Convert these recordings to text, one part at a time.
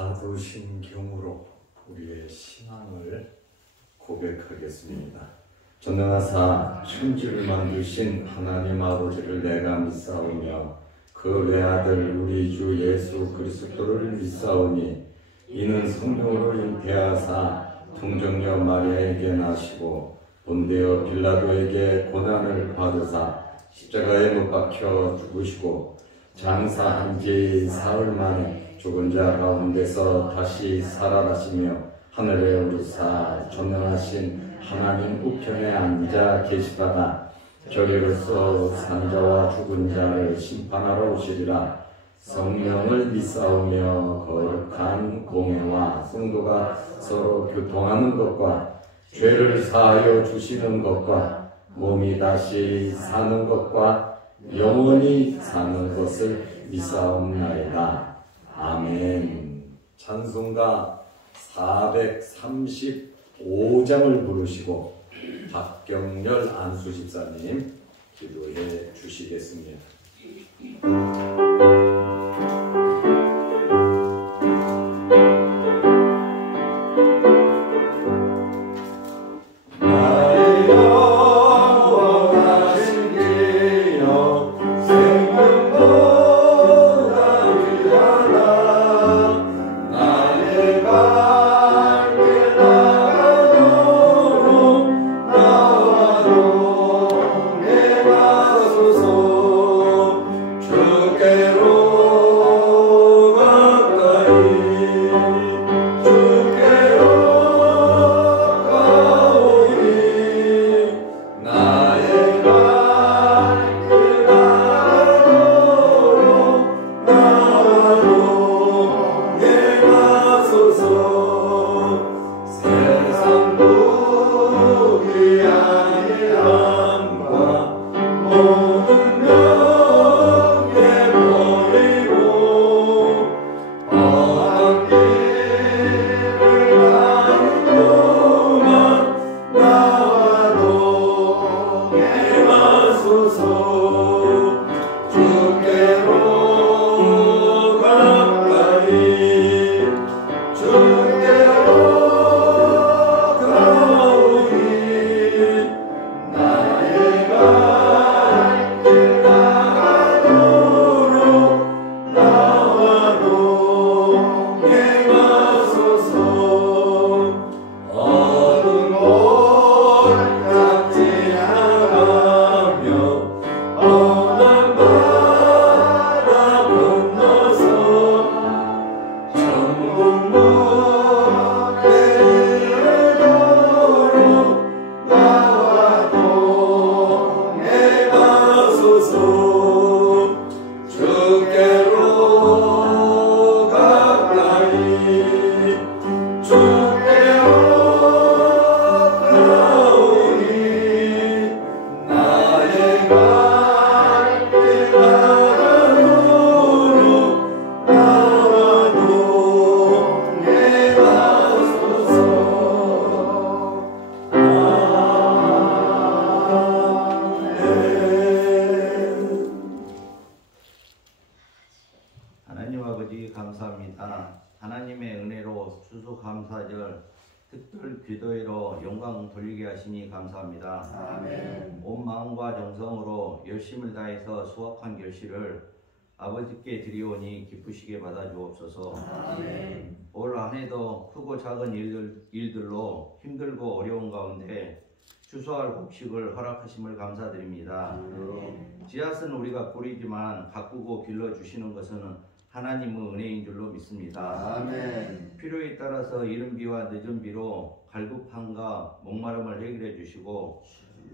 사도신경으로 우리의 신앙을 고백하겠습니다. 전능하사 천지를 만드신 하나님 아버지를 내가 믿사오며 그 외아들 우리 주 예수 그리스도를 믿사오니 이는 성령으로 잉태하사 동정녀 마리아에게 나시고 본데요 빌라도에게 고난을 받으사 십자가에 못 박혀 죽으시고 장사한 지 사흘 만에 죽은 자 가운데서 다시 살아나시며 하늘에 오르사 전능하신 하나님 우편에 앉아 계시다가 저리로서 산자와 죽은 자를 심판하러 오시리라. 성령을 믿사오며 거룩한 공회와 성도가 서로 교통하는 것과 죄를 사하여 주시는 것과 몸이 다시 사는 것과 영원히 사는 것을 믿사옵나이다. 아멘. 찬송가 435장을 부르시고 박경렬 안수집사님 기도해 주시겠습니다. 특별 기도회로 영광 돌리게 하시니 감사합니다. 아멘. 온 마음과 정성으로 열심을 다해서 수확한 결실을 아버지께 드리오니 기쁘시게 받아주옵소서. 아멘. 올 한해도 크고 작은 일들로 힘들고 어려운 가운데 추수할 곡식을 허락하심을 감사드립니다. 아멘. 씨앗은 우리가 뿌리지만 가꾸고 길러주시는 것은 하나님의 은혜인 줄로 믿습니다. 아멘. 필요에 따라서 이른 비와 늦은 비로 갈급함과 목마름을 해결해 주시고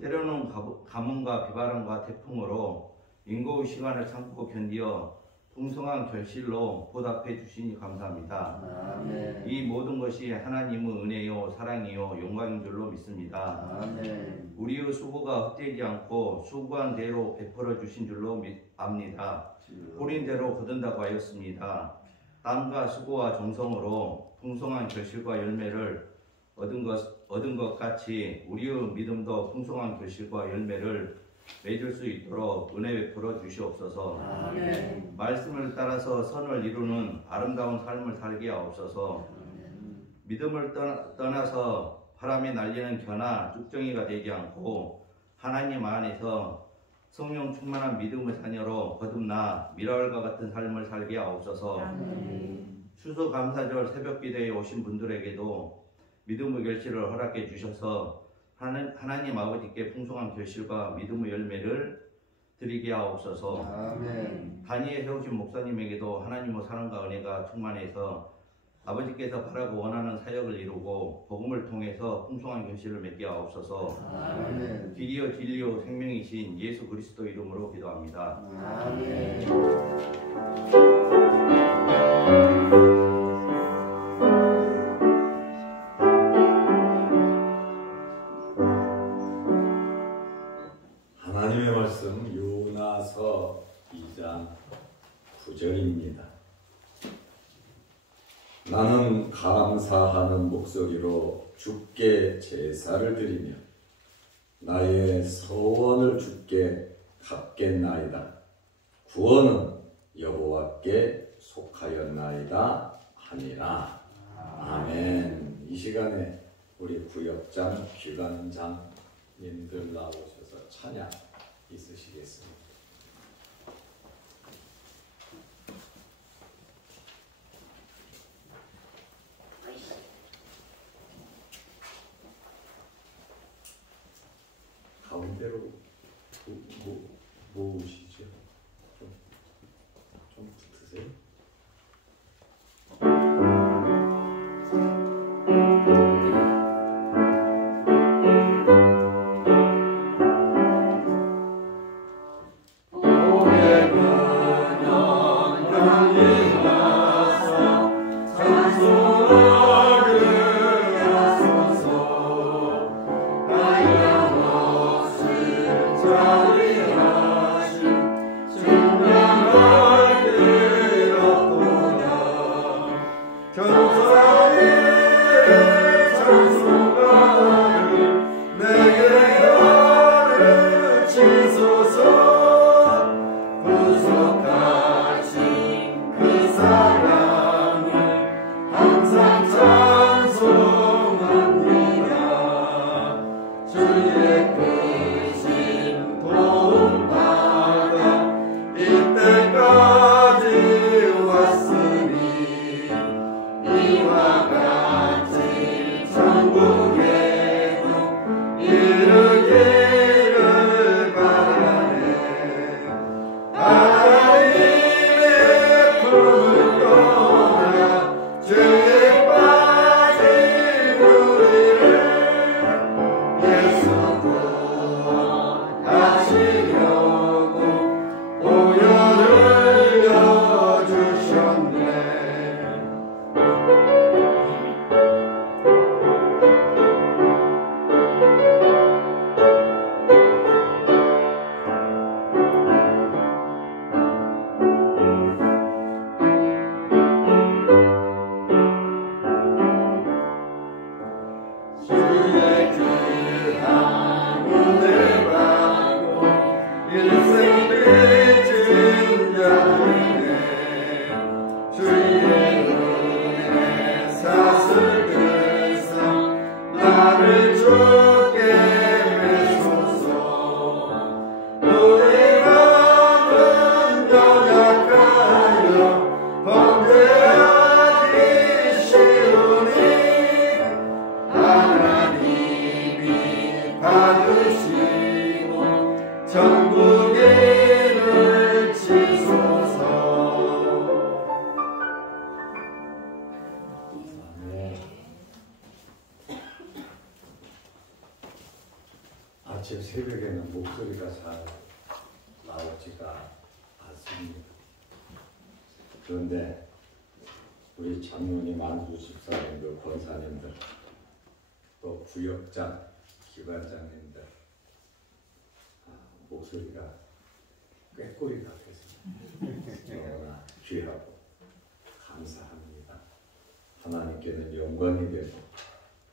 때로는 가뭄과 비바람과 태풍으로 인고의 시간을 참고 견디어 풍성한 결실로 보답해 주시니 감사합니다. 아멘. 이 모든 것이 하나님의 은혜요 사랑이요 영광인 줄로 믿습니다. 아멘. 우리의 수고가 헛되지 않고 수고한 대로 베풀어 주신 줄로 압니다. 뿌린 대로 거둔다고 하였습니다. 땀과 수고와 정성으로 풍성한 결실과 열매를 얻은 것 같이 우리의 믿음도 풍성한 결실과 열매를 맺을 수 있도록 은혜 베풀어 주시옵소서. 아멘. 말씀을 따라서 선을 이루는 아름다운 삶을 살게 하옵소서. 믿음을 떠나서 바람에 날리는 겨나 쭉정이가 되지 않고 하나님 안에서 성령 충만한 믿음의 자녀로 거듭나 미라울과 같은 삶을 살게 하옵소서. 추수감사절 새벽기도에 오신 분들에게도 믿음의 결실을 허락해 주셔서 하나님 아버지께 풍성한 결실과 믿음의 열매를 드리게 하옵소서. 아멘. 단위에 세우신 목사님에게도 하나님의 사랑과 은혜가 충만해서 아버지께서 바라고 원하는 사역을 이루고 복음을 통해서 풍성한 결실을 맺게 하옵소서. 아멘. 길이요 진리요 생명이신 예수 그리스도 이름으로 기도합니다. 아멘. 하나님의 말씀 요나서 2장 9절입니다. 나는 감사하는 목소리로 주께 제사를 드리며 나의 서원을 주께 갚겠나이다. 구원은 여호와께 속하였나이다 하니라. 아멘. 이 시간에 우리 구역장, 귀관장님들 나오셔서 찬양 있으시겠습니다. 가운데로 모으시죠. 좀 붙으세요. 아침 새벽에는 목소리가 잘 나오지가 않습니다. 그런데 우리 장로님, 안수 집사님들, 권사님들, 또 구역장, 기관장님들 목소리가 꾀꼬리 같아서 너무나 귀하고 감사합니다. 하나님께는 영광이 되고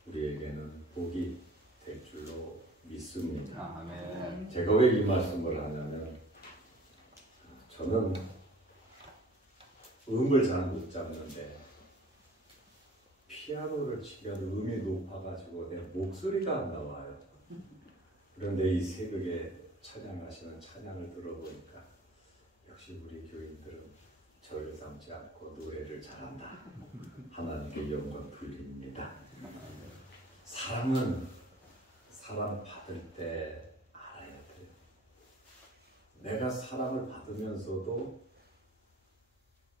우리에게는 복이 될 줄로 믿습니다. 아멘. 제가 왜 이 말씀을 하냐면 저는 음을 잘 못 잡는데 피아노를 치면 음이 높아가지고 내 목소리가 안 나와요. 그런데 이 새벽에 찬양하시는 찬양을 들어보니까 역시 우리 교인들은 저를 삼지 않고 노래를 잘한다. 하나님께 영광 돌립니다. 사랑은 사랑 받을 때 알아야 돼요. 내가 사랑을 받으면서도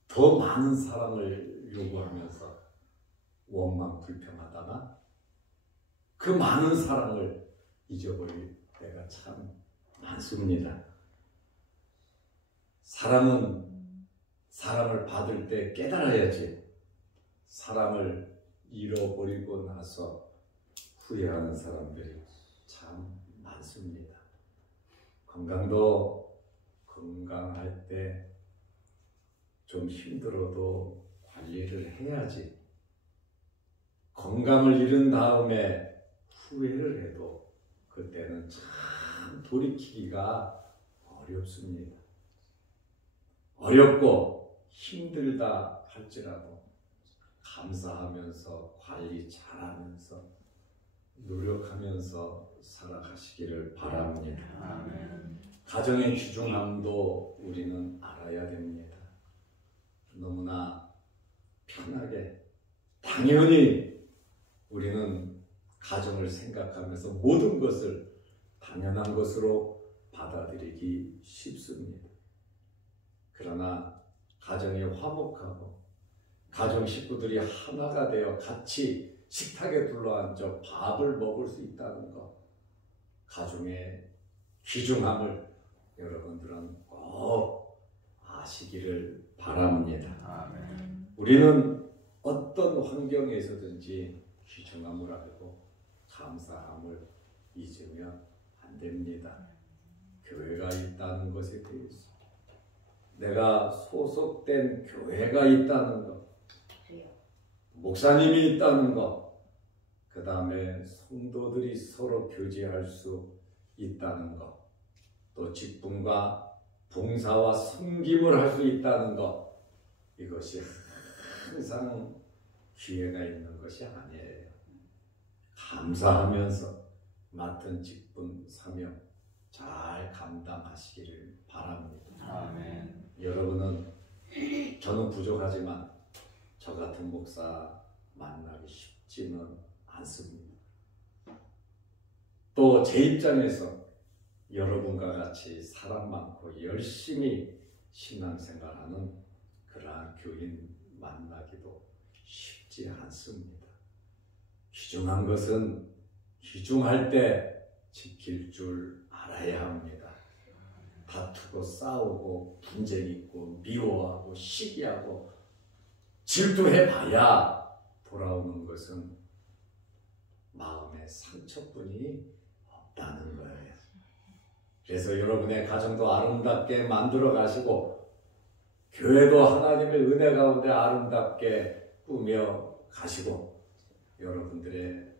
더 많은 사랑을 요구하면서 원망 불평하다가 그 많은 사랑을 잊어버릴 때가 참 많습니다. 사랑은 사랑을 받을 때 깨달아야지 사랑을 잃어버리고 나서 후회하는 사람들이 참 많습니다. 건강도 건강할 때 좀 힘들어도 관리를 해야지. 건강을 잃은 다음에 후회를 해도 그때는 참 돌이키기가 어렵습니다. 어렵고 힘들다 할지라도 감사하면서 관리 잘하면서 노력하면서 살아가시기를 바랍니다. 아멘. 가정의 귀중함도 우리는 알아야 됩니다. 너무나 편하게 당연히 우리는 가정을 생각하면서 모든 것을 당연한 것으로 받아들이기 쉽습니다. 그러나 가정이 화목하고 가정 식구들이 하나가 되어 같이 식탁에 둘러앉아 밥을 먹을 수 있다는 것, 가정의 귀중함을 여러분들은 꼭 아시기를 바랍니다. 아멘. 우리는 어떤 환경에서든지 귀중함을 알고 감사함을 잊으면 안 됩니다. 교회가 있다는 것에 대해서, 내가 소속된 교회가 있다는 것, 목사님이 있다는 것, 그 다음에 성도들이 서로 교제할 수 있다는 것, 또 직분과 봉사와 섬김을 할 수 있다는 것, 이것이 항상 기회가 있는 것이 아니에요. 감사하면서 맡은 직분, 사명 잘 감당하시기를 바랍니다. 아멘. 여러분은, 저는 부족하지만 저 같은 목사 만나기 쉽지는 않습니다. 또 제 입장에서 여러분과 같이 사람 많고 열심히 신앙생활하는 그러한 교인 만나기도 쉽지 않습니다. 귀중한 것은 귀중할 때 지킬 줄 알아야 합니다. 다투고 싸우고 분쟁 있고 미워하고 시기하고 질투해봐야 돌아오는 것은 마음의 상처뿐이 없다는 거예요. 그래서 여러분의 가정도 아름답게 만들어 가시고 교회도 하나님의 은혜 가운데 아름답게 꾸며 가시고 여러분들의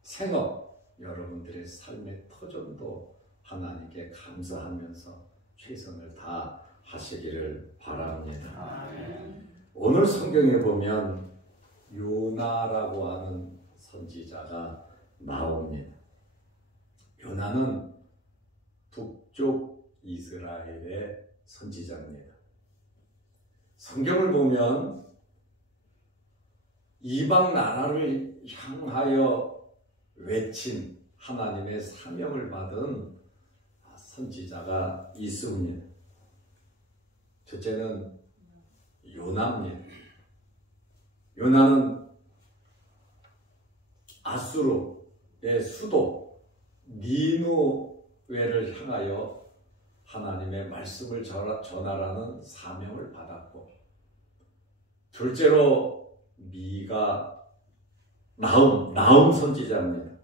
생업, 여러분들의 삶의 터전도 하나님께 감사하면서 최선을 다하시기를 바랍니다. 아멘. 오늘 성경에 보면 요나라고 하는 선지자가 나옵니다. 요나는 북쪽 이스라엘의 선지자입니다. 성경을 보면 이방 나라를 향하여 외친 하나님의 사명을 받은 선지자가 있습니다. 첫째는 요나입니다. 요나는 아수르의 수도 니누웨를 향하여 하나님의 말씀을 전하라는 사명을 받았고, 둘째로 미가 나훔 선지자입니다.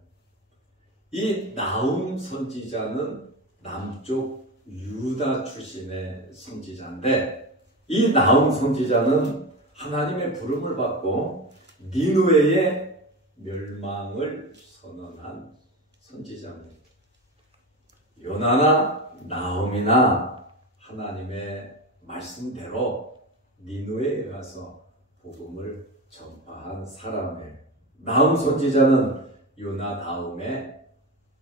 이 나훔 선지자는 남쪽 유다 출신의 선지자인데, 이 나훔 선지자는 하나님의 부름을 받고 니누웨의 멸망을 선언한 선지자입니다. 요나나 나홈이나 하나님의 말씀대로 니느웨에 가서 복음을 전파한 사람이에요. 나홈 선지자는 요나 다음에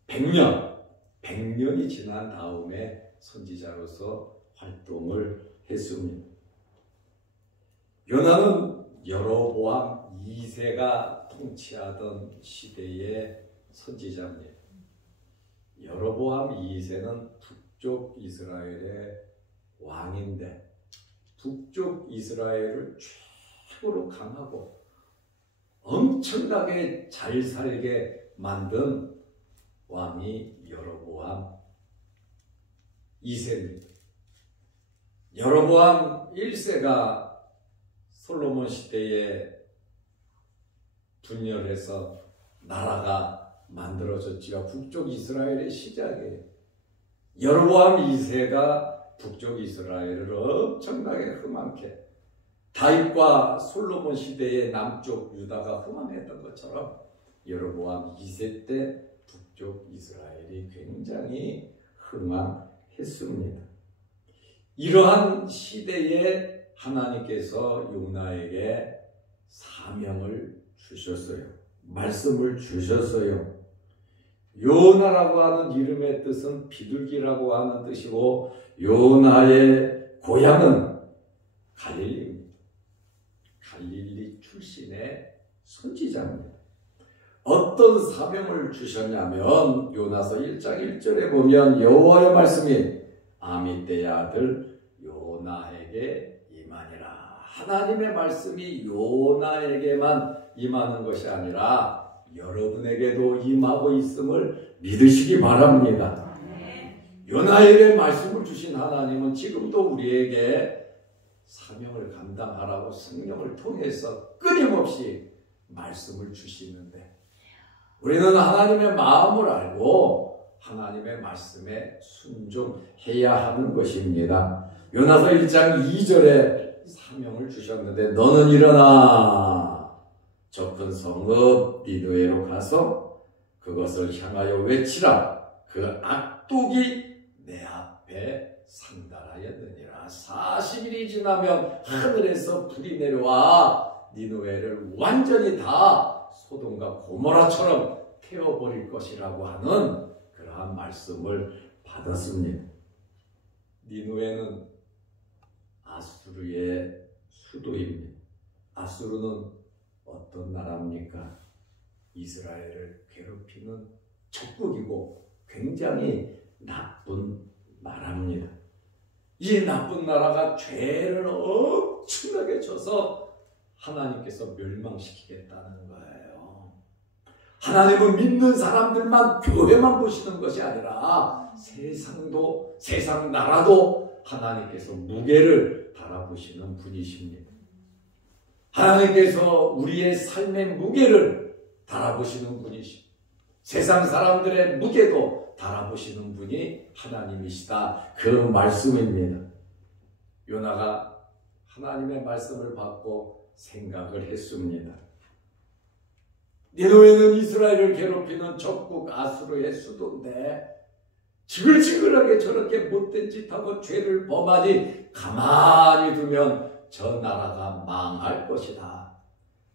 100년이 지난 다음에 선지자로서 활동을 했습니다. 요나는 여로보암 2세가 통치하던 시대의 선지자입니다. 여로보암 2세는 북쪽 이스라엘의 왕인데 북쪽 이스라엘을 최고로 강하고 엄청나게 잘 살게 만든 왕이 여로보암 2세입니다. 여로보암 1세가 솔로몬 시대에 분열해서 나라가 만들어졌지요. 북쪽 이스라엘의 시작이에요. 여로보암 2세가 북쪽 이스라엘을 엄청나게 흠망케, 다윗과 솔로몬 시대의 남쪽 유다가 흠망했던 것처럼 여로보암 2세 때 북쪽 이스라엘이 굉장히 흠망했습니다. 이러한 시대에 하나님께서 요나에게 사명을 주셨어요. 말씀을 주셨어요. 요나라고 하는 이름의 뜻은 비둘기라고 하는 뜻이고 요나의 고향은 갈릴리입니다. 갈릴리 출신의 선지자입니다. 어떤 사명을 주셨냐면 요나서 1장 1절에 보면 여호와의 말씀이 아미떼의 아들 요나에게 임하니라. 하나님의 말씀이 요나에게만 임하는 것이 아니라 여러분에게도 임하고 있음을 믿으시기 바랍니다. 요나에게 말씀을 주신 하나님은 지금도 우리에게 사명을 감당하라고 성령을 통해서 끊임없이 말씀을 주시는데 우리는 하나님의 마음을 알고 하나님의 말씀에 순종해야 하는 것입니다. 요나서 1장 2절에 사명을 주셨는데 너는 일어나 저 큰 성읍 니느웨로 가서 그것을 향하여 외치라. 그 악독이 내 앞에 상달하였느니라. 40일이 지나면 하늘에서 불이 내려와 니느웨를 완전히 다 소돔과 고모라처럼 태워버릴 것이라고 하는 그러한 말씀을 받았습니다. 니느웨는 아수르의 수도입니다. 아수르는 어떤 나라입니까? 이스라엘을 괴롭히는 적국이고 굉장히 나쁜 나라입니다. 이 나쁜 나라가 죄를 엄청나게 져서 하나님께서 멸망시키겠다는 거예요. 하나님은 믿는 사람들만 교회만 보시는 것이 아니라 세상 나라도 하나님께서 무게를 달아보시는 분이십니다. 하나님께서 우리의 삶의 무게를 달아보시는 분이십니다. 세상 사람들의 무게도 달아보시는 분이 하나님이시다. 그 말씀입니다. 요나가 하나님의 말씀을 받고 생각을 했습니다. 니느웨는 이스라엘을 괴롭히는 적국 아수르의 수도인데 지글지글하게 저렇게 못된 짓하고 죄를 범하니 가만히 두면 저 나라가 망할 것이다.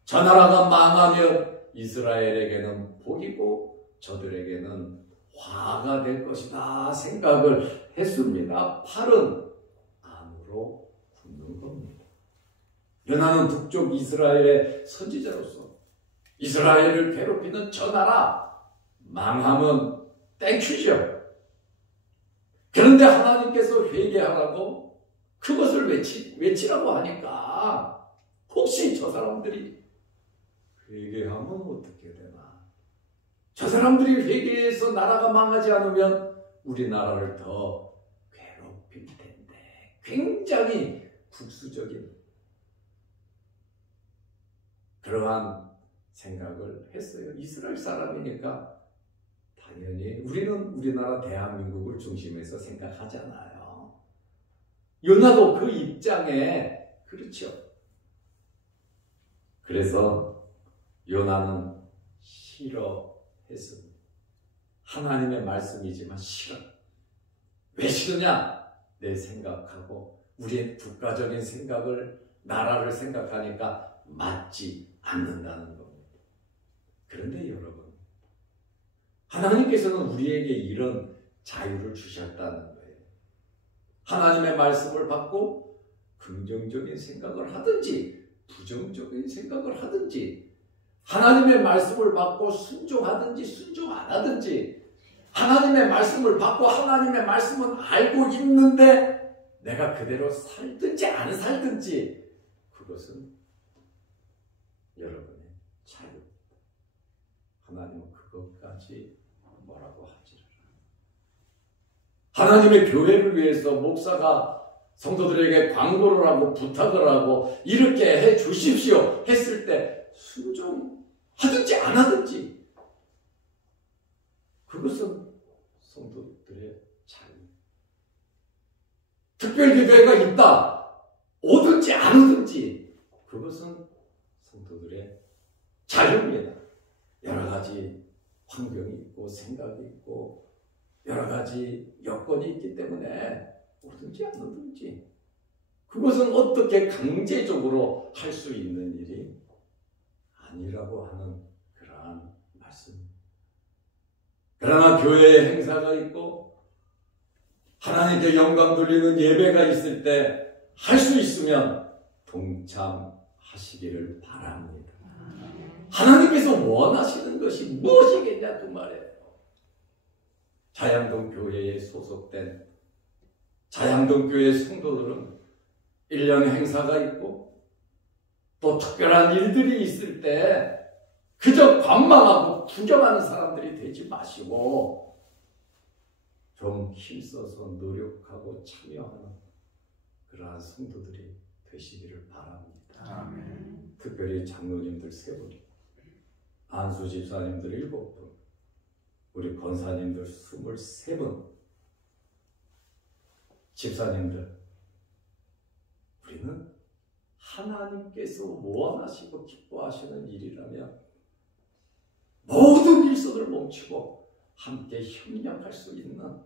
저 나라가 망하면 이스라엘에게는 복이고 저들에게는 화가 될 것이다 생각을 했습니다. 팔은 안으로 굽는 겁니다. 요나는 북쪽 이스라엘의 선지자로서 이스라엘을 괴롭히는 저 나라 망하면 땡큐죠. 그런데 하나님께서 회개하라고 그것을 외치라고 하니까 혹시 저 사람들이 회개하면 어떻게 되나? 저 사람들이 회개해서 나라가 망하지 않으면 우리나라를 더 괴롭힐 텐데 굉장히 국수적인 그러한 생각을 했어요. 이스라엘 사람이니까 당연히 우리는 우리나라 대한민국을 중심에서 생각하잖아요. 요나도 그 입장에 그렇죠. 그래서 요나는 싫어했습니다. 하나님의 말씀이지만 싫어. 왜 싫으냐? 내 생각하고 우리의 국가적인 생각을, 나라를 생각하니까 맞지 않는다는 겁니다. 그런데 여러분, 하나님께서는 우리에게 이런 자유를 주셨다는 거예요. 하나님의 말씀을 받고 긍정적인 생각을 하든지 부정적인 생각을 하든지, 하나님의 말씀을 받고 순종하든지 순종 안 하든지, 하나님의 말씀을 받고 하나님의 말씀은 알고 있는데 내가 그대로 살든지 안 살든지, 그것은 여러분의 자유입니다. 하나님은 그것까지 뭐라고 하지 않아요. 하나님의 교회를 위해서 목사가 성도들에게 광고를 하고 부탁을 하고 이렇게 해 주십시오 했을 때 순종하든지 안 하든지, 그것은 성도들의 자유. 특별기도회가 있다, 오든지 안 오든지, 그것은 성도들의 자유입니다. 여러 가지 환경이 있고 생각이 있고 여러 가지 여건이 있기 때문에 오든지 안 오든지, 그것은 어떻게 강제적으로 할 수 있는 일이 아니라고 하는 그러한 말씀입니다. 그러나 교회에 행사가 있고 하나님께 영광 돌리는 예배가 있을 때 할 수 있으면 동참하시기를 바랍니다. 하나님께서 원하시는 것이 무엇이겠냐 그 말이에요. 자양동 교회에 소속된 자양동 교회 성도들은 1년 행사가 있고 또 특별한 일들이 있을 때 그저 관망하고 구경하는 사람들이 되지 마시고 좀 힘써서 노력하고 참여하는 그러한 성도들이 되시기를 바랍니다. 아멘. 특별히 장로님들 3분, 안수 집사님들 7분, 우리 권사님들 23분, 집사님들, 우리는 하나님께서 원하시고 기뻐하시는 일이라면 모든 일선을 멈추고 함께 협력할 수 있는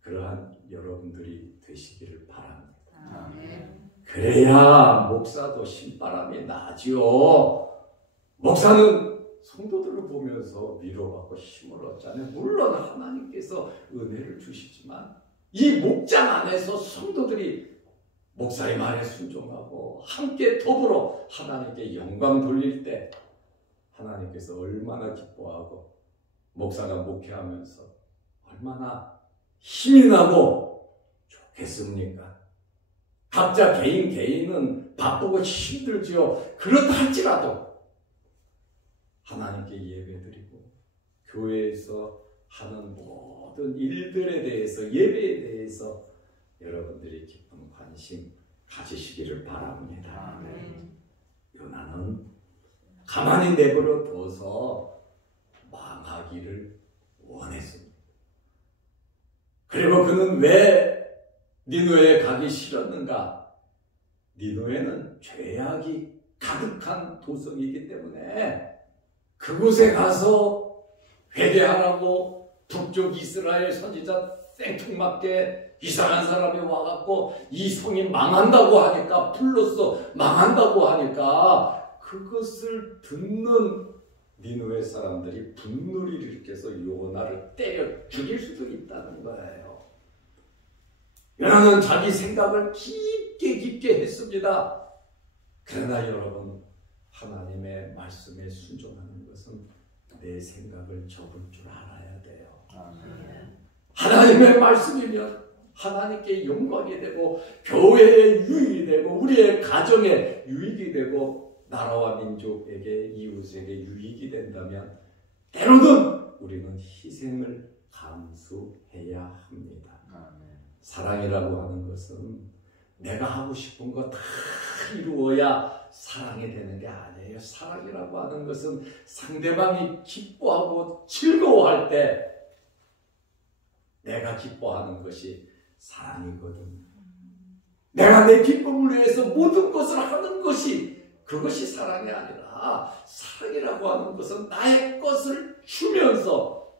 그러한 여러분들이 되시기를 바랍니다. 아멘. 그래야 목사도 신바람이 나지요. 목사는 성도들을 보면서 위로받고 힘을 얻잖아요. 물론 하나님께서 은혜를 주시지만 이 목장 안에서 성도들이 목사의 말에 순종하고 함께 더불어 하나님께 영광 돌릴 때 하나님께서 얼마나 기뻐하고 목사가 목회하면서 얼마나 힘이 나고 좋겠습니까? 각자 개인은 바쁘고 힘들지요. 그렇다 할지라도 하나님께 예배드리고 교회에서 하는 모든 일들에 대해서, 예배에 대해서 여러분들이 깊은 관심 가지시기를 바랍니다. 아멘. 요나는 가만히 내버려 둬서 망하기를 원했습니다. 그리고 그는 왜 니느웨에 가기 싫었는가? 니느웨는 죄악이 가득한 도성이기 때문에 그곳에 가서 회개하라고 북쪽 이스라엘 선지자 생뚱맞게 이상한 사람이 와갖고 이 성이 망한다고 하니까, 불로써 망한다고 하니까 그것을 듣는 니느웨 사람들이 분노를 일으켜서 요나를 때려 죽일 수도 있다는 거예요. 요나는 자기 생각을 깊게 했습니다. 그러나 여러분, 하나님의 말씀에 순종하는 것은 내 생각을 접을 줄 알아야 돼요. 아멘. 하나님의 말씀이면 하나님께 영광이 되고 교회에 유익이 되고 우리의 가정에 유익이 되고 나라와 민족에게, 이웃에게 유익이 된다면 때로는 우리는 희생을 감수해야 합니다. 아멘. 사랑이라고 하는 것은 내가 하고 싶은 거 다 이루어야 사랑이 되는 게 아니에요. 사랑이라고 하는 것은 상대방이 기뻐하고 즐거워할 때 내가 기뻐하는 것이 사랑이거든. 내가 내 기쁨을 위해서 모든 것을 하는 것이, 그것이 사랑이 아니라, 사랑이라고 하는 것은 나의 것을 주면서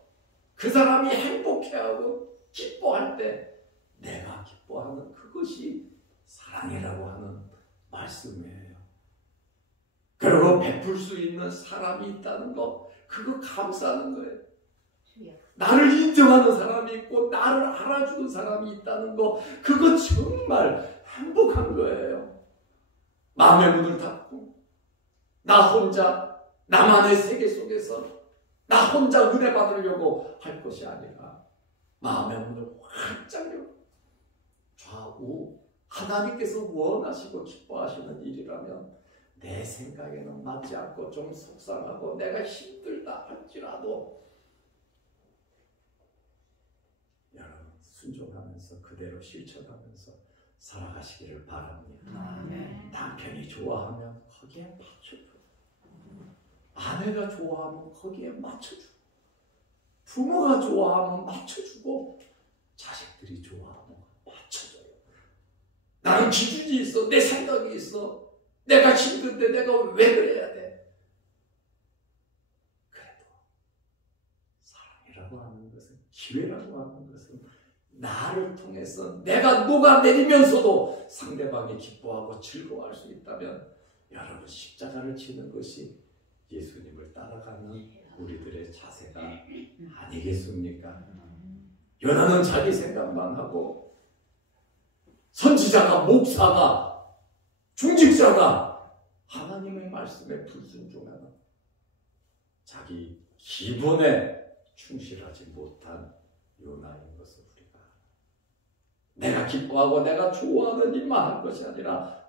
그 사람이 행복해하고 기뻐할 때 내가 기뻐하는 그것이 사랑이라고 하는 말씀이에요. 그리고 베풀 수 있는 사람이 있다는 거, 그거 감사하는 거예요. 나를 인정하는 사람이 있고 나를 알아주는 사람이 있다는 거, 그거 정말 행복한 거예요. 마음의 문을 닫고 나 혼자 나만의 세계 속에서 나 혼자 은혜 받으려고 할 것이 아니라 마음의 문을 활짝 열고 좌우 하나님께서 원하시고 기뻐하시는 일이라면 내 생각에는 맞지 않고 좀 속상하고 내가 힘들다 할지라도 여러분 순종하면서 그대로 실천하면서 살아가시기를 바랍니다. 아멘. 남편이 좋아하면 거기에 맞춰주고, 아내가 좋아하면 거기에 맞춰주고, 부모가 좋아하면 맞춰주고, 자식들이 좋아하면 맞춰줘요. 나는 기준이 있어, 내 생각이 있어. 내가 힘든데 내가 왜 그래야 돼? 그래도 사랑이라고 하는 것은, 기회라고 하는 것은 나를 통해서 내가 녹아내리면서도 상대방이 기뻐하고 즐거워할 수 있다면 여러분 십자가를 지는 것이 예수님을 따라가는 우리들의 자세가 아니겠습니까? 요나는 자기 생각만 하고 선지자가, 목사가, 중직자가 하나님의 말씀에 불순종하는 자기 기본에 충실하지 못한 요나인 것을 우리가, 내가 기뻐하고 내가 좋아하는 일만 할 것이 아니라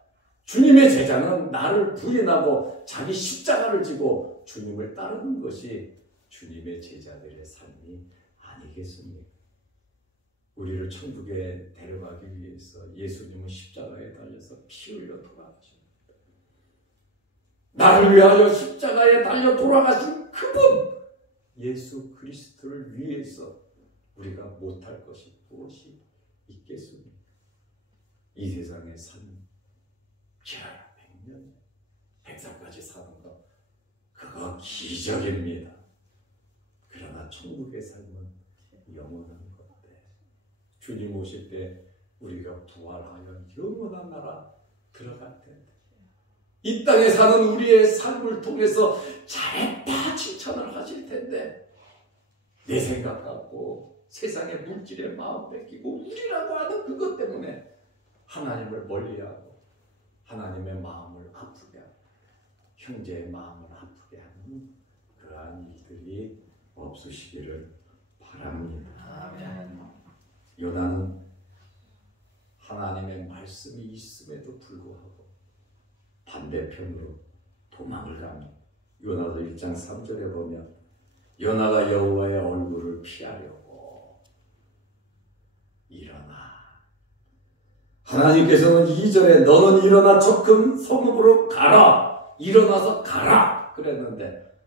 주님의 제자는 나를 부인하고 자기 십자가를 지고 주님을 따르는 것이 주님의 제자들의 삶이 아니겠습니까? 우리를 천국에 데려가기 위해서 예수님은 십자가에 달려서 피 흘려 돌아가십니다. 나를 위하여 십자가에 달려 돌아가신 그분 예수 그리스도를 위해서 우리가 못할 것이 무엇이 있겠습니까? 이 세상의 삶, 기아야 100년, 100살까지 사는 것, 그거 기적입니다. 그러나 천국의 삶은 영원한 건데, 주님 오실 때 우리가 부활하여 영원한 나라 들어갈 텐데, 이 땅에 사는 우리의 삶을 통해서 잘했다 칭찬을 하실 텐데, 내 생각 갖고 세상의 물질에 마음 뺏기고 우리라고 하는 그것 때문에 하나님을 멀리하고 하나님의 마음을 아프게 하고 형제의 마음을 아프게 하는 그러한 일들이 없으시기를 바랍니다. 아멘. 요나는 하나님의 말씀이 있음에도 불구하고 반대편으로 도망을 갑니다. 요나서 1장 3절에 보면 요나가 여호와의 얼굴을 피하려고 일어나, 하나님께서는 2절에 너는 일어나 저 큰 성읍으로 가라, 일어나서 가라 그랬는데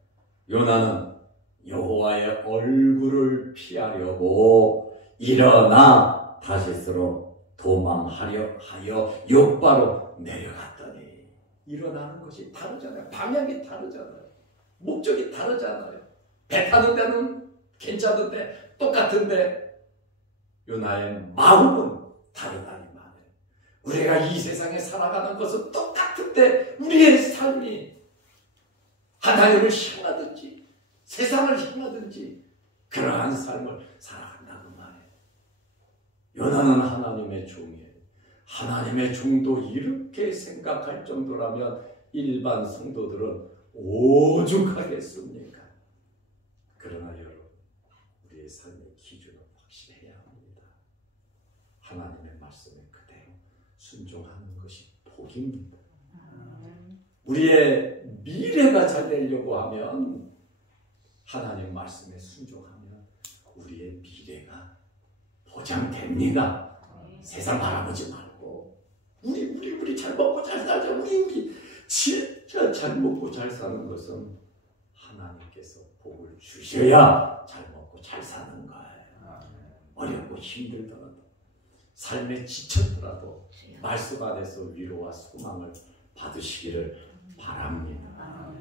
요나는 여호와의 얼굴을 피하려고 일어나 다시스로 도망하려 하여 욥바로 내려갔더니, 일어나는 것이 다르잖아요. 방향이 다르잖아요. 목적이 다르잖아요. 배 타는 데는 괜찮은데 똑같은데 요나의 마음은 다르다니 말이에요. 우리가 이 세상에 살아가는 것은 똑같은데 우리의 삶이 하나님을 향하든지 세상을 향하든지 그러한 삶을 살아간다는 말이에요. 요나는 하나님의 종이에요. 하나님의 종도 이렇게 생각할 정도라면 일반 성도들은 오죽하겠습니까? 그러나 여러분, 우리의 삶의 기준은 확실해야 합니다. 하나님의 말씀에 그대로 순종하는 것이 복입니다. 우리의 미래가 잘 되려고 하면 하나님 말씀에 순종하면 우리의 미래가 보장됩니다. 세상 바라보지 말고 우리 잘 먹고 잘 살자, 우리 진짜 잘 먹고 잘 사는 것은 하나님께서 복을 주셔야 잘 먹고 잘 사는 거예요. 어렵고 힘들더라도 삶에 지쳤더라도 말씀 안에서 위로와 소망을 받으시기를 바랍니다.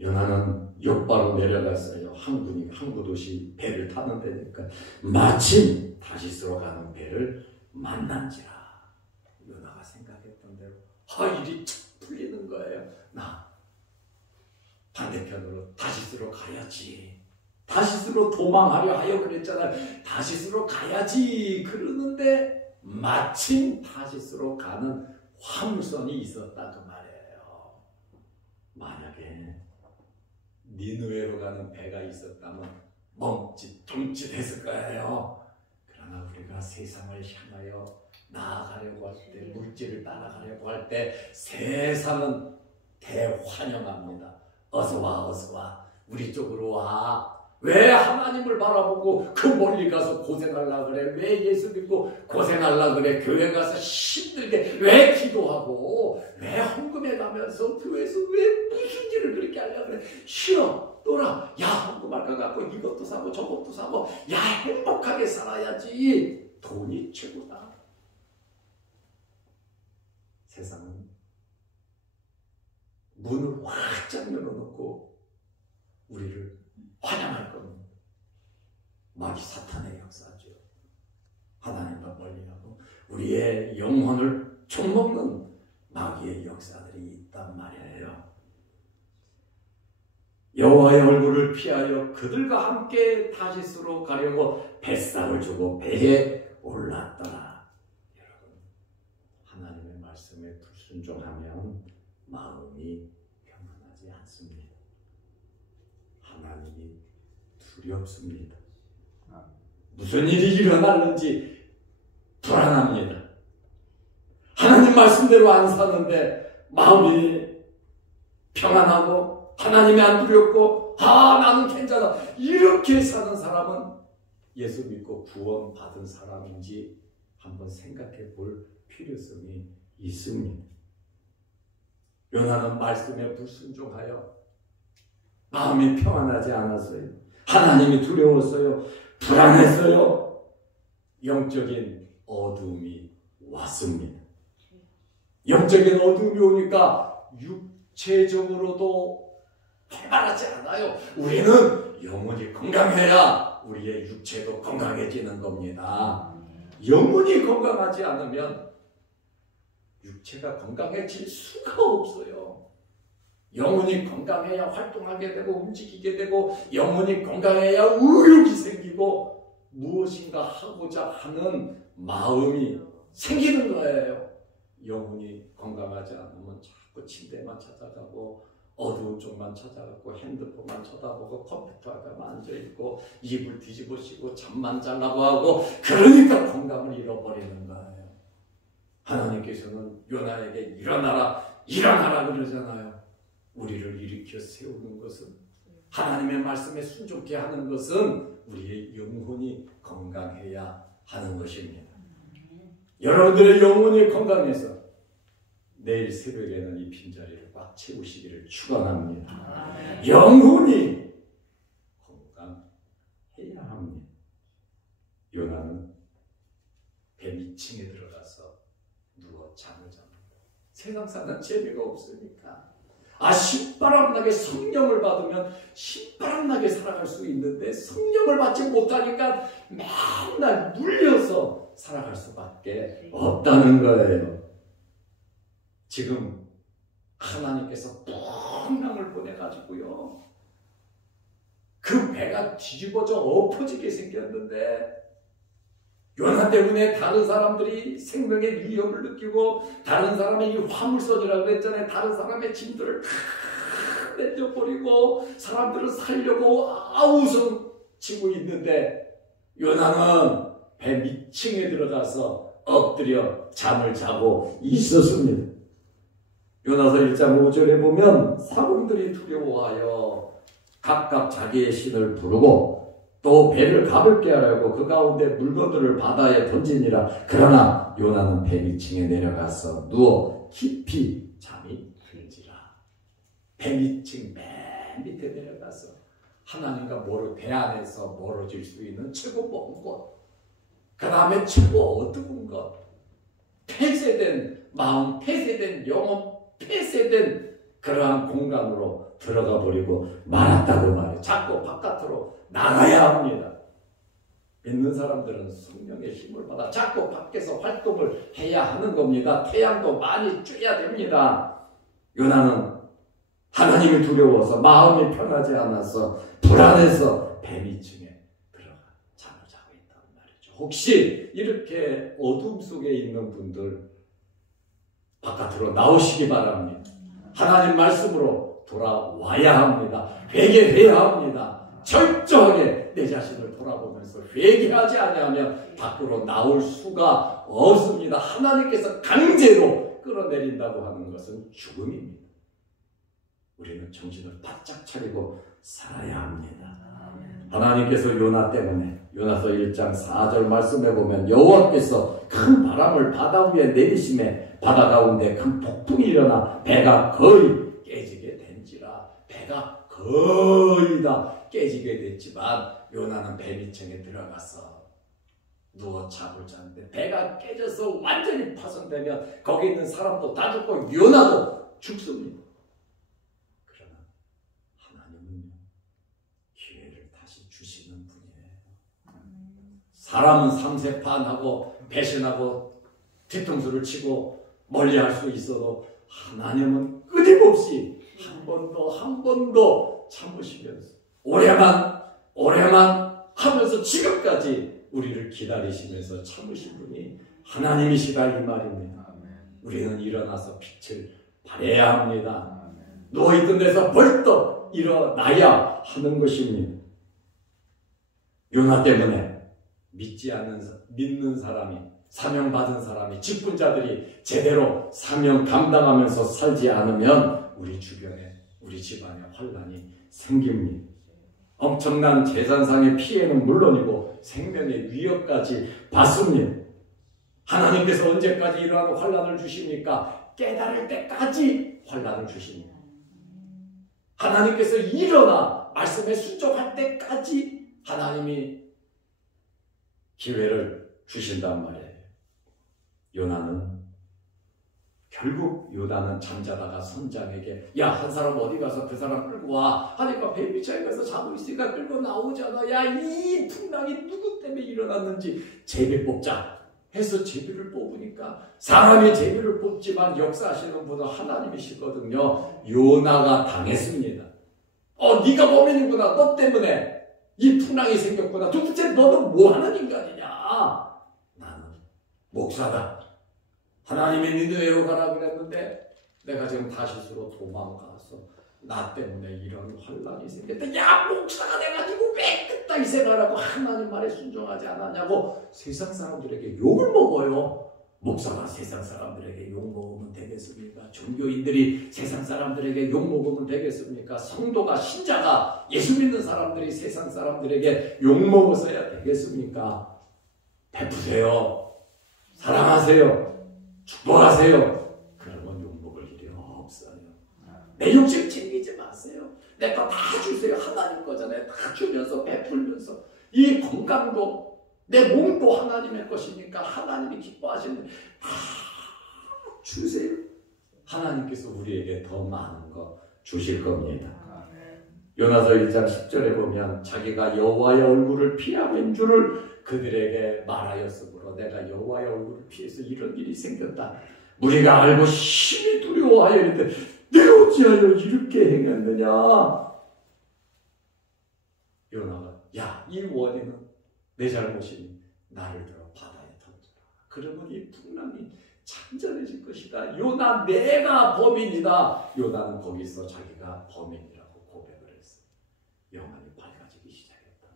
요나는 옆바로 내려갔어요. 항구 도시 배를 타는 데니까 마침 다시스로 가는 배를 만난지라. 요나가 생각했던 대로 일이 척 풀리는 거예요. 나 반대편으로 다시스로 가야지. 다시스로 도망하려 하여 그랬잖아요. 다시스로 가야지 그러는데 마침 다시스로 가는 화물선이 있었다 그 말이에요. 만약에 니느웨로 가는 배가 있었다면 멈칫dom칫했을 거예요. 그러나 우리가 세상을 향하여 나아가려고 할 때, 물질을 따라가려고 할 때 세상은 대환영합니다. 어서 와, 어서 와. 우리 쪽으로 와. 왜 하나님을 바라보고 그 멀리 가서 고생하려고 그래? 왜 예수 믿고 고생하려고 그래? 교회 가서 힘들게 왜 기도하고 왜 헌금해 가면서 교회에서 왜 무슨 일을 그렇게 하려고 그래? 쉬어, 놀아. 야, 헌금할 것 같고 이것도 사고 저것도 사고. 야, 행복하게 살아야지. 돈이 최고다. 세상은 문을 활짝 열어놓고 우리를 환영할 겁니다. 마귀 사탄의 역사죠. 하나님과 멀리하고 우리의 영혼을 좀먹는 마귀의 역사들이 있단 말이에요. 여호와의 얼굴을 피하여 그들과 함께 다시스로 가려고 뱃삭을 주고 배에 올랐더라. 여러분, 하나님의 말씀에 불순종하면 마음이 평안하지 않습니다. 하나님이 두렵습니다. 무슨 일이 일어나는지 불안합니다. 하나님 말씀대로 안 사는데 마음이 평안하고 하나님이 안 두렵고 나는 괜찮아 이렇게 사는 사람은 예수 믿고 구원 받은 사람인지 한번 생각해 볼 필요성이 있습니다. 요나는 말씀에 불순종하여 마음이 평안하지 않았어요. 하나님이 두려웠어요. 불안했어요. 영적인 어둠이 왔습니다. 영적인 어둠이 오니까 육체적으로도 해바라지 않아요. 우리는 영혼이 건강해야 우리의 육체도 건강해지는 겁니다. 영혼이 건강하지 않으면 육체가 건강해질 수가 없어요. 영혼이 건강해야 활동하게 되고 움직이게 되고 영혼이 건강해야 의욕이 생기고 무엇인가 하고자 하는 마음이 생기는 거예요. 영혼이 건강하지 않으면 자꾸 침대만 찾아가고 어두운 쪽만 찾아가고 핸드폰만 쳐다보고 컴퓨터 앞에만 앉아있고 입을 뒤집어 씌고 잠만 자려고 하고 그러니까 건강을 잃어버리는 거예요. 하나님께서는 요나에게 일어나라 그러잖아요. 우리를 일으켜 세우는 것은 하나님의 말씀에 순종케 하는 것은 우리의 영혼이 건강해야 하는 것입니다. 여러분들의 영혼이 건강해서 내일 새벽에는 이 빈자리를 꽉 채우시기를 축원합니다. 영혼이 건강해야 합니다. 요나는 배 밑층에 들어가서 누워 잠을 잡니다. 세상 사는 재미가 없으니까 신바람나게 성령을 받으면 신바람나게 살아갈 수 있는데 성령을 받지 못하니까 맨날 눌려서 살아갈 수밖에 없다는 거예요. 지금 하나님께서 풍랑을 보내가지고요 그 배가 뒤집어져 엎어지게 생겼는데 요나 때문에 다른 사람들이 생명의 위협을 느끼고 다른 사람의 이 화물선이라고 그랬잖아요. 다른 사람의 짐들을 다 내려버리고 사람들을 살려고 아우성 치고 있는데 요나는 배 밑층에 들어가서 엎드려 잠을 자고 있었습니다. 요나서 1장 5절에 보면 사람들이 두려워하여 각각 자기의 신을 부르고 또 배를 가볍게 하려고 그 가운데 물건들을 바다에 던지니라. 그러나 요나는 배 밑층에 내려가서 누워 깊이 잠이 들지라. 배 밑층 맨 밑에 내려가서 하나님과 배 안에서 멀어질 수 있는 최고 먼 곳, 그 다음에 최고 어두운 것, 폐쇄된 마음, 폐쇄된 영혼, 폐쇄된 그러한 공간으로 들어가 버리고 말았다고 말해요. 자꾸 바깥으로 나가야 합니다. 믿는 사람들은 성령의 힘을 받아 자꾸 밖에서 활동을 해야 하는 겁니다. 태양도 많이 쬐야 됩니다. 요나는 하나님이 두려워서 마음이 편하지 않아서 불안해서 뱀이층에 들어가 잠을 자고 있다는 말이죠. 혹시 이렇게 어둠 속에 있는 분들 바깥으로 나오시기 바랍니다. 하나님 말씀으로 돌아와야 합니다. 회개해야 합니다. 철저하게 내 자신을 돌아보면서 회개하지 아니하면 밖으로 나올 수가 없습니다. 하나님께서 강제로 끌어내린다고 하는 것은 죽음입니다. 우리는 정신을 바짝 차리고 살아야 합니다. 하나님께서 요나 때문에 요나서 1장 4절 말씀해 보면 여호와께서 큰 바람을 바다 위에 내리심에 바다 가운데 큰 폭풍이 일어나 배가 거의 깨지게 된지라. 배가 거의 다 깨지게 됐지만 요나는 배 밑층에 들어가서 누워 잠을 자는데 배가 깨져서 완전히 파손되면 거기 있는 사람도 다 죽고 요나도 죽습니다. 그러나 하나님은요 기회를 다시 주시는 분이에요. 사람은 삼세판하고 배신하고 뒤통수를 치고 멀리할 수 있어도 하나님은 끊임없이 한 번도 참으시면서 오래만 하면서 지금까지 우리를 기다리시면서 참으신 분이 하나님이시다 이 말입니다. 우리는 일어나서 빛을 발해야 합니다. 누워있던 데서 벌떡 일어나야 하는 것입니다. 요나 때문에 믿는 사람이 사명받은 사람이 직분자들이 제대로 사명 감당하면서 살지 않으면 우리 주변에 우리 집안에 환란이 생깁니다. 엄청난 재산상의 피해는 물론이고 생명의 위협까지 받습니다. 하나님께서 언제까지 이러한 환란을 주십니까? 깨달을 때까지 환란을 주십니다. 하나님께서 일어나 말씀에 순종할 때까지 하나님이 기회를 주신단 말이에요. 결국 요나는 잠자다가 선장에게 야, 한 사람 어디 가서 그 사람 끌고 와 하니까 배 밑에 가서 자고 있으니까 끌고 나오잖아. 야, 이 풍랑이 누구 때문에 일어났는지 제비 뽑자 해서 제비를 뽑으니까 사람이 제비를 뽑지만 역사하시는 분은 하나님이시거든요. 요나가 당했습니다. 네가 범인이구나. 너 때문에 이 풍랑이 생겼구나. 도대체 너는 뭐하는 인간이냐. 나는 목사다. 하나님이 니느웨로 가라 그랬는데 내가 지금 다시스로 도망가서 나 때문에 이런 환란이 생겼다. 야, 목사가 돼가지고 왜 그따위 생활하고 하나님 말에 순종하지 않았냐고 세상 사람들에게 욕을 먹어요. 목사가 세상 사람들에게 욕 먹으면 되겠습니까? 종교인들이 세상 사람들에게 욕 먹으면 되겠습니까? 성도가 신자가 예수 믿는 사람들이 세상 사람들에게 욕 먹어서야 되겠습니까? 베푸세요. 사랑하세요. 축복하세요. 그러면 욕먹을 일이 없어요. 내 욕심 챙기지 마세요. 내 거 다 주세요. 하나님 거잖아요. 다 주면서 베풀면서 이 건강도 내 몸도 하나님의 것이니까 하나님이 기뻐하시는 다 주세요. 하나님께서 우리에게 더 많은 거 주실 겁니다. 요나서 1장 10절에 보면 자기가 여호와의 얼굴을 피함인 줄을 그들에게 말하였으므로 내가 여호와의 얼굴을 피해서 이런 일이 생겼다. 우리가 알고 심히 두려워하였는데 내가 어찌하여 이렇게 행했느냐. 요나가 야, 이 원인은 내 잘못이니 나를 들어 바다에 던져라. 그러면 이 풍랑이 잠잠해질 것이다. 요나 내가 범인이다. 요나는 거기서 자기가 범인이라고 고백을 했어요. 영안이 밝아지기 시작했다.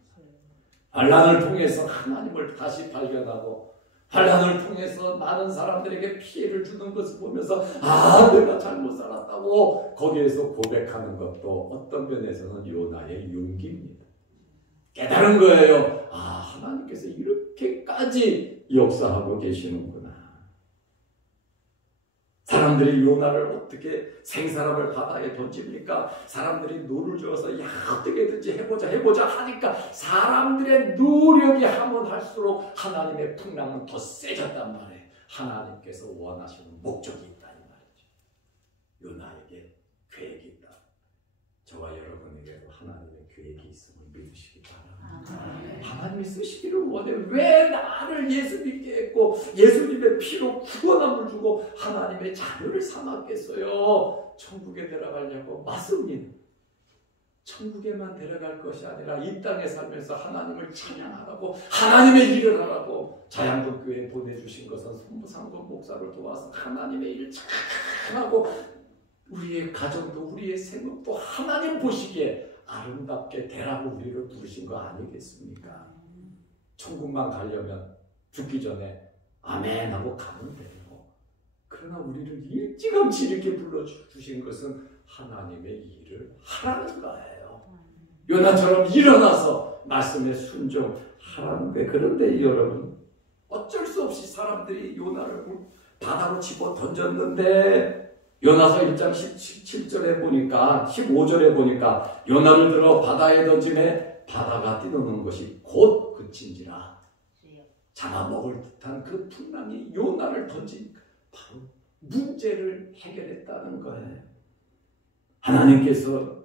환란을 통해서 하나님을 다시 발견하고 환란을 통해서 많은 사람들에게 피해를 주는 것을 보면서 내가 잘못 살았다고 거기에서 고백하는 것도 어떤 면에서는 요나의 용기입니다. 깨달은 거예요. 하나님께서 이렇게까지 역사하고 계시는구나. 사람들이 요나를 어떻게 생사람을 바다에 던집니까? 사람들이 노를 저어서 야, 어떻게든지 해보자 하니까 사람들의 노력이 하면 할수록 하나님의 풍랑은 더 세졌단 말이에요. 하나님께서 원하시는 목적이 있다는 말이죠. 요나에게 저와 여러분에게도 하나님의 계획이 있음을 믿으시기 바랍니다. 아멘. 하나님이 쓰시기를 원해. 왜 나를 예수 믿게 했고 예수님의 피로 구원함을 주고 하나님의 자녀를 삼았겠어요? 천국에 들어가려고? 맞습니다. 천국에만 데려갈 것이 아니라 이 땅에 살면서 하나님을 찬양하라고, 하나님의 일을 하라고 자양분교회에 보내주신 것은 손무상권 목사를 도와서 하나님의 일을 잘하고 우리의 가정도 우리의 생업도 하나님 보시기에 아름답게 되라고 우리를 부르신 거 아니겠습니까? 천국만 가려면 죽기 전에 아멘 하고 가면 돼요. 그러나 우리를 일찌감치 이렇게 불러주신 것은 하나님의 일을 하라는 거예요. 요나처럼 일어나서 말씀에 순종하라는 거예요. 그런데 여러분, 어쩔 수 없이 사람들이 요나를 바다로 집어 던졌는데 요나서 1장 17절에 보니까 15절에 보니까 요나를 들어 바다에 던짐에 바다가 뛰노는 것이 곧 그친지라. 잡아먹을 듯한 그 풍랑이 요나를 던지니까 바로 문제를 해결했다는 거예요. 하나님께서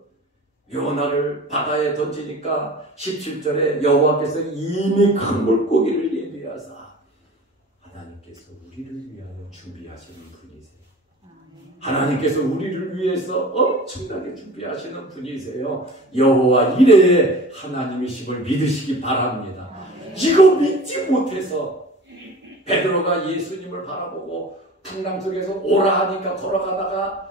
요나를 바다에 던지니까 17절에 여호와께서 이미 큰 물고기를 예비하사, 하나님께서 우리를 위하여 준비하시는 분이세요. 하나님께서 우리를 위해서 엄청나게 준비하시는 분이세요. 여호와 이레의 하나님이심을 믿으시기 바랍니다. 이거 믿지 못해서 베드로가 예수님을 바라보고 풍랑 속에서 오라 하니까 걸어가다가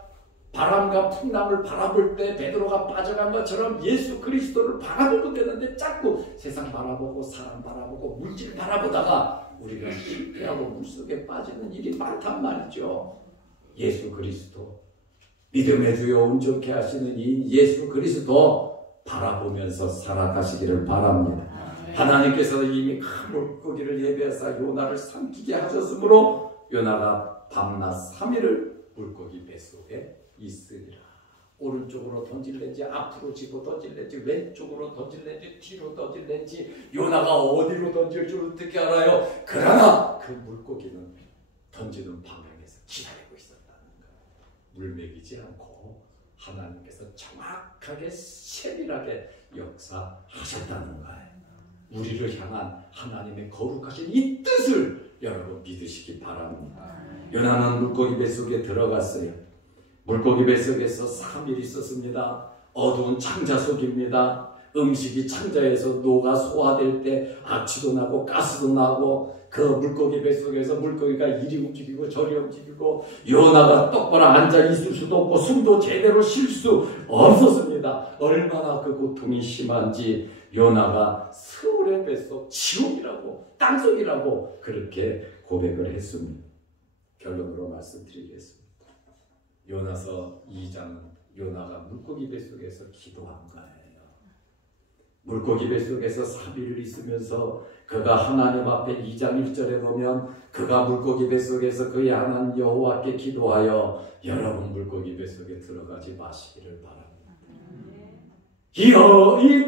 바람과 풍랑을 바라볼 때 베드로가 빠져간 것처럼 예수 그리스도를 바라보면 되는데 자꾸 세상 바라보고 사람 바라보고 물질 바라보다가 우리가 실패하고 물속에 빠지는 일이 많단 말이죠. 예수 그리스도, 믿음의 주여 온전케 하시는 이 예수 그리스도 바라보면서 살아가시기를 바랍니다. 하나님께서 이미 큰 물고기를 예비하사 요나를 삼키게 하셨으므로 요나가 밤낮 3일을 물고기 뱃속에 있으리라. 오른쪽으로 던질는지 앞으로 집어 던질는지 왼쪽으로 던질는지 뒤로 던질는지 요나가 어디로 던질 줄 어떻게 알아요? 그러나 그 물고기는 던지는 방향에서 기다리고 있었다는 거예요. 물 먹이지 않고 하나님께서 정확하게 세밀하게 역사하셨다는 거예요. 우리를 향한 하나님의 거룩하신 이 뜻을 여러분 믿으시기 바랍니다. 요나는 물고기 뱃속에 들어갔어요. 물고기 뱃속에서 3일 있었습니다. 어두운 창자 속입니다. 음식이 창자에서 녹아 소화될 때 악취도 나고 가스도 나고 그 물고기 뱃속에서 물고기가 이리 움직이고 저리 움직이고 요나가 똑바로 앉아 있을 수도 없고 숨도 제대로 쉴 수 없었습니다. 얼마나 그 고통이 심한지 요나가 스올의 뱃속 지옥이라고 땅속이라고 그렇게 고백을 했습니다. 결론으로 말씀드리겠습니다. 요나서 2장은 요나가 물고기 뱃속에서 기도한 거예요. 물고기 뱃속에서 3일을 있으면서 그가 하나님 앞에 2장 1절에 보면 그가 물고기 뱃속에서 그의 하나님 여호와께 기도하여 여러분 물고기 뱃속에 들어가지 마시기를 바랍니다. 이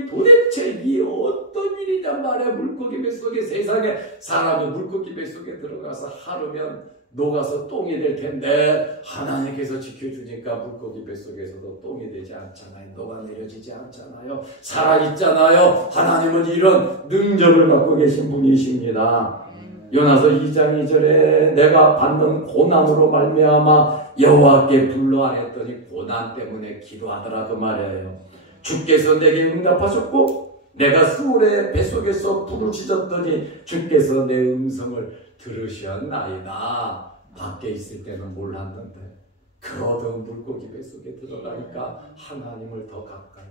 도대체 이 어떤 일이냐 말이야. 물고기 뱃속에 세상에 사람이 물고기 뱃속에 들어가서 하루면 녹아서 똥이 될 텐데 하나님께서 지켜주니까 물고기 뱃속에서도 똥이 되지 않잖아요. 녹아내려지지 않잖아요. 살아있잖아요. 하나님은 이런 능력을 갖고 계신 분이십니다. 요나서 2장 2절에 내가 받는 고난으로 말미암아 여호와께 불러하랬더니 고난 때문에 기도하더라 그 말이에요. 주께서 내게 응답하셨고 내가 스올의 뱃속에서 부르짖었더니 주께서 내 음성을 들으셨나이다. 밖에 있을 때는 몰랐는데 그 어두운 물고기 뱃속에 들어가니까 하나님을 더 가까이,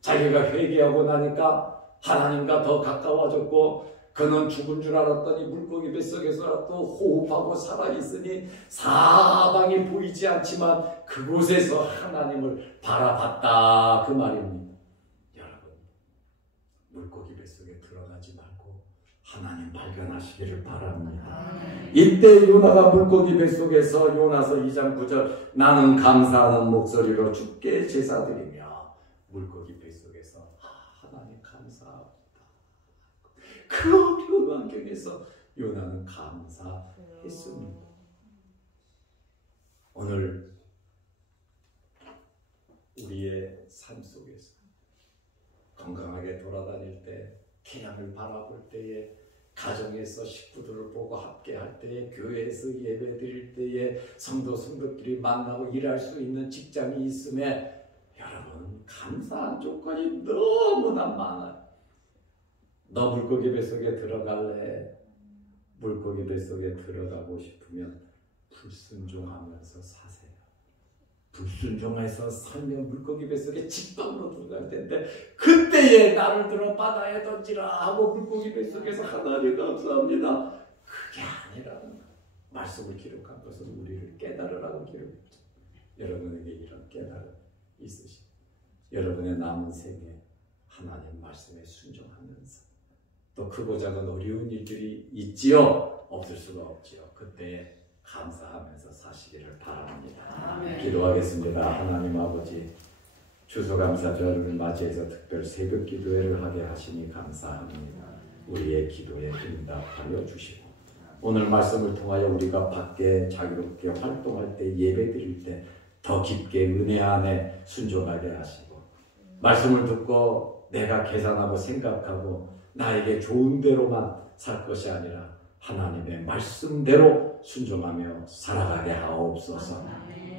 자기가 회개하고 나니까 하나님과 더 가까워졌고 그는 죽은 줄 알았더니 물고기 뱃속에서 또 호흡하고 살아있으니 사방이 보이지 않지만 그곳에서 하나님을 바라봤다 그 말입니다. 여러분 물고기 뱃속에 들어가지 말고 하나님 발견하시기를 바랍니다. 이때 요나가 물고기 뱃속에서 요나서 2장 9절 나는 감사하는 목소리로 주께 제사드리며 물고기 뱃속에서 하나님 감사합니다. 그 어려운 환경에서 요나는 감사했습니다. 오늘 우리의 삶 속에서 건강하게 돌아다닐 때, 태양을 바라볼 때에, 가정에서 식구들을 보고 함께할 때에, 교회에서 예배 드릴 때에, 성도들끼리 만나고 일할 수 있는 직장이 있음에 여러분 감사한 조건이 너무나 많아요. 너 물고기 뱃속에 들어갈래? 물고기 뱃속에 들어가고 싶으면 불순종하면서 사세요. 불순종해서 살면 물고기 뱃속에 직방으로 들어갈 텐데, 그때에 나를 들어 바다에 던지라 하고 물고기 뱃속에서 하나님 감사합니다. 그게 아니라는 거예요. 말씀을 기록한 것은 우리를 깨달으라고 기록했죠. 여러분에게 이런 깨달음 있으시죠? 여러분의 남은 생에 하나님 말씀에 순종하면서, 또 크고 작은 어려운 일들이 있지요? 없을 수가 없지요. 그때 감사하면서 사시기를 바랍니다. 아멘. 기도하겠습니다. 하나님 아버지, 추수감사절을 맞이해서 특별 새벽 기도회를 하게 하시니 감사합니다. 우리의 기도에 응답하여 주시고, 오늘 말씀을 통하여 우리가 밖에 자유롭게 활동할 때, 예배 드릴 때 더 깊게 은혜 안에 순종하게 하시고, 말씀을 듣고 내가 계산하고 생각하고 나에게 좋은 대로만 살 것이 아니라 하나님의 말씀대로 순종하며 살아가게 하옵소서.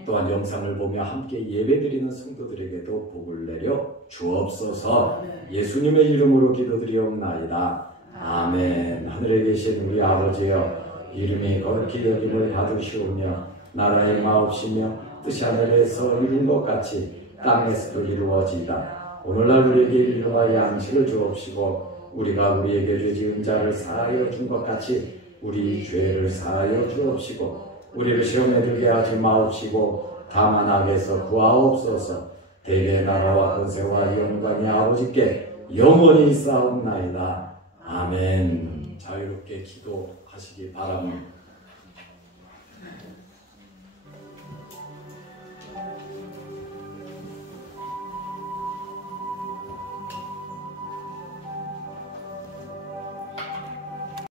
또한 영상을 보며 함께 예배드리는 성도들에게도 복을 내려 주옵소서. 예수님의 이름으로 기도드리옵나이다. 아멘. 하늘에 계신 우리 아버지여, 이름이 거룩히 여김을 받으시오며 나라의 마옵시며 뜻이 하늘에서 이룬 것 같이 땅에서도 이루어지이다. 오늘날 우리에게 일용할 양식을 주옵시고, 우리가 우리에게 죄 지은 자를 사하여 준 것 같이 우리 죄를 사하여 주옵시고, 우리를 시험에 들게 하지 마옵시고 다만 악에서 구하옵소서. 대개 나라와 권세와 영광이 아버지께 영원히 있사옵나이다. 아멘. 자유롭게 기도하시기 바랍니다.